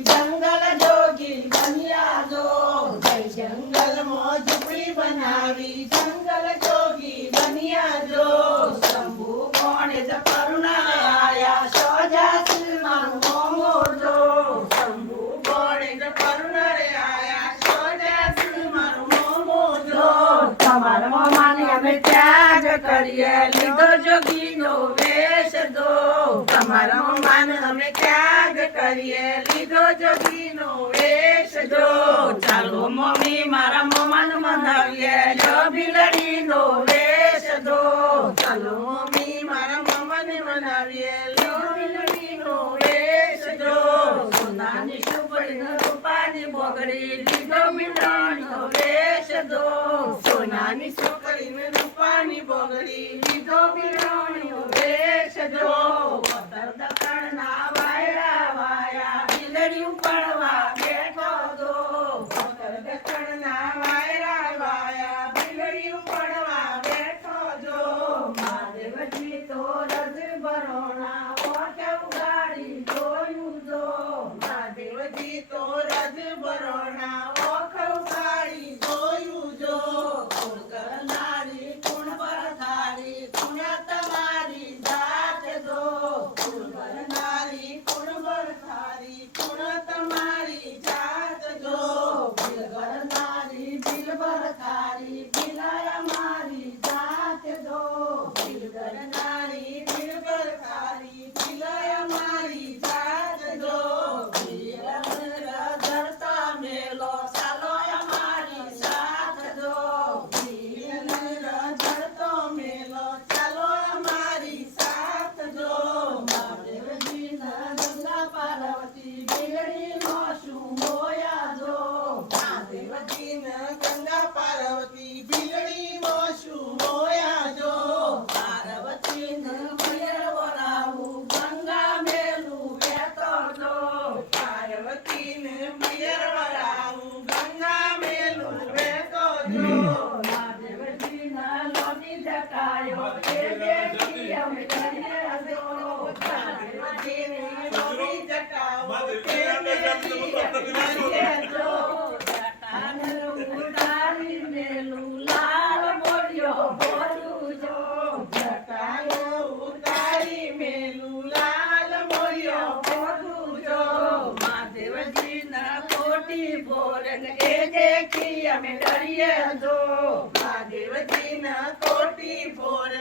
जंगल जोगी बनिया जो गई जंगल मो झुपड़ी बनावी। जंगल जोगी बनिया जो शंभु कोण करुणा आया। सोजा તમારા માને અમે ત્યાગ કરીએ લીધો જોગીનો વે મારો માન અમે ત્યાગ કરીએ લીધો જોગીનો વેશ જો ચાલો મમ્મી મારા મોમાન મનાવીએ જો બિલડીનો વેશ જો ચાલો મમ્મી મારા મોમાન મનાવીએ લો બિલડીનો વેશ જો સોનાની સુપડીનો રૂપાની બોગડી લીધો બિલડીનો વેશ જો સોનાની સુપડીનો રૂપાની બોગડી લીધો બિલડીનો વેશ જો parvati bigadi mashu moya do parvati na ganga Yeah. મોતી બોરન એ દેખી અમે ડરીએ જો. મહાદેવજી ના કોટી બોરન